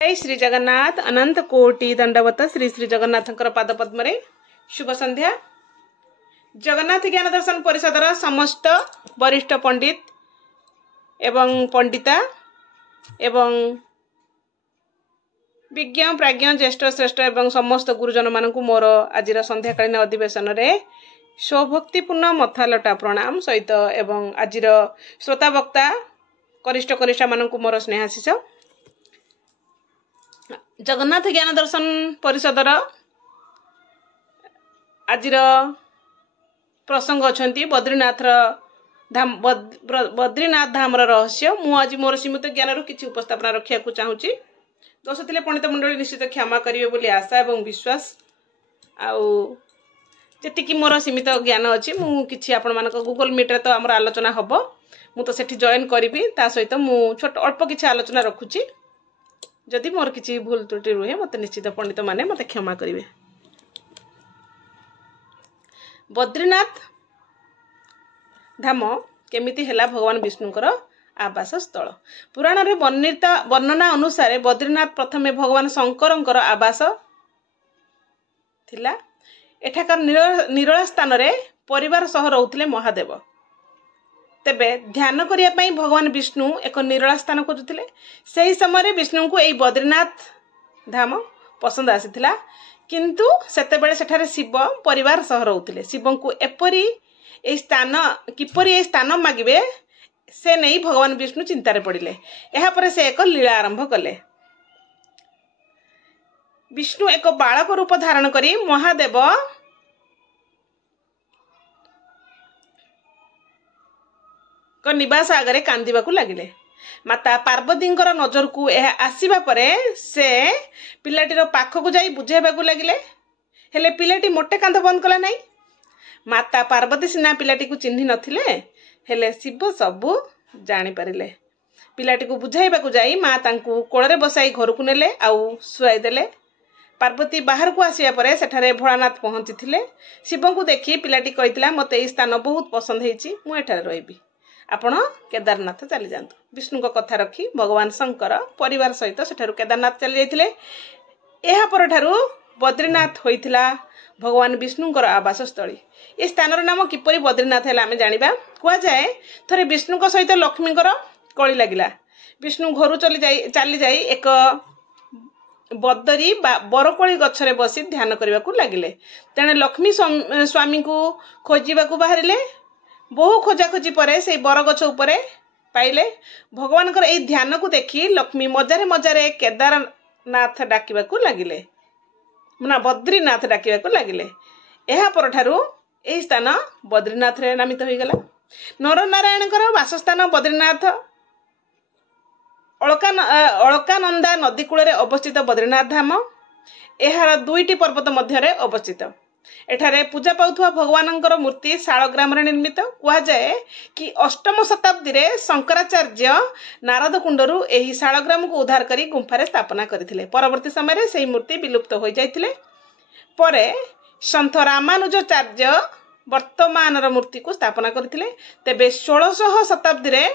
जय श्री जगन्नाथ अनंत कोटि दंडवत श्री श्री जगन्नाथ पाद पद्म शुभ संध्या। जगन्नाथ ज्ञान दर्शन परिषदर समस्त वरिष्ठ पंडित एवं पंडिता एवं विज्ञ प्राज्ञ ज्येष्ठ श्रेष्ठ एवं समस्त गुरुजन मानक मोर आज संध्याकालीन अधिवेशन रे सौभक्तिपूर्ण मथालटा प्रणाम सहित एवं आज श्रोता वक्ता कनिष्ठ कनिष्ठा मानक मोर स्नेहाशीष। जगन्नाथ ज्ञान दर्शन परिषदर आज प्रसंग अच्छा बद्रीनाथ धाम बद्रीनाथ धाम रहस्य। मु आज मोर सीमित ज्ञान किसी उपस्थापना रखा चाहूँगी। दोष थे पंडित मंडली निश्चित क्षमा करेंगे बोली आशा और विश्वास। आती मोर सीमित ज्ञान अच्छी मुझे आपण मान गूगल मीट रे तो आमर आलोचना हम मु तो सेठी जॉइन करी ता सहित मु छोट अल्प किसी आलोचना रखुची। जदि मोर किसी भूल त्रुटि रुहे मत निश्चित पंडित माने मत क्षमा करेंगे। बद्रीनाथ धाम केमिति हेला भगवान विष्णुकर आवास स्थल। पुराण रे वर्णना अनुसार बद्रीनाथ प्रथमे भगवान शंकरंकर आवास थिला। एठाकर निरला स्थान रे परिवार सह रहउथिले महादेव। तेबे ध्यान करिया पई भगवान विष्णु एक निरला स्थान खोजुथिले। सही समय विष्णु को यही बद्रीनाथ धाम पसंद आसीथिला, किंतु सेतेबेले सेठारे शिव परिवार सह रहउथिले। शिव को एपरी ए स्थान किपरि ए स्थान मागिबे से नहीं भगवान विष्णु चिंतारे पड़िले। एहा परे से एक लीला आरंभ कले। विष्णु एक बालक रूप धारण करी महादेव निवास आगे कांदिबा को लगिले। माता पार्वती नजर को यह आसीबा परे से पिलाटीर पाखक जाई बुझेबा को लगिले। हेले पिलाटी मोटे कांद बंद कला नहीं। माता पार्वती सिना पिलाटी को चिन्हि नथिले, हेले शिव सबू जानी पारिले। पिलाटी को बुझाइबा को जाई माँ तांकु कोଳରେ बसाई घर को नेले आउ सुआई देले। पार्वती बाहर को आसिया परे सेठारे भोलानाथ पहुंची थिले। शिव को देखी पिलाटी कहितला मते ए स्थान बहुत पसंद हेची, मु एठारे रहिबी, आपण केदारनाथ चली जातु। विष्णु को कथा रखी भगवान शंकर परिवार सहित सेठारु केदारनाथ चली जाइथिले। एहा परठारु बद्रीनाथ होइथिला भगवान विष्णुंकर आवास स्थली। ए स्थानर नाम किपरि बद्रीनाथ हैला आमे जानिबा। कुआ जाए थरे विष्णु को सहित लक्ष्मींकर कଳି लागिला। विष्णु घरु चली जाई एक बदरी बरकोली गछरे बसी ध्यान करबा को लागिले। तेणे लक्ष्मी स्वामी को खोजिबा को बाहरिले। बहु खोजाखोजी परे से बरगछ उपरे पाइले। भगवान ए ध्यान को देखी लक्ष्मी मजारे मजारे केदारनाथ डाकिबा को लागिले, ना बद्रीनाथ डाकिबा को लागिले। एहा परठारु एही स्थान बद्रीनाथ रे नामित होई गला। नर नारायणकर वासस्थान बद्रीनाथ अलकानंदा नदी कूल अवस्थित बद्रीनाथ धाम एहार दुईटी पर्वत मध्य अवस्थित। एठारे पूजा पाउथुवा भगवानंकर मूर्ति शालग्राम रे निर्मित। कुआ जाए कि अष्टम शताब्दी रे शंकराचार्य नारद कुंडरू एही शालग्राम को उद्धार करी गुंफारे स्थापना करथिले। परवर्ती समय रे सेही मूर्ति विलुप्त हो जाइथिले। परे संत रामानुजाचार्य वर्तमान मूर्ति को स्थापना करथिले। तेबे 1600 शताब्दी रे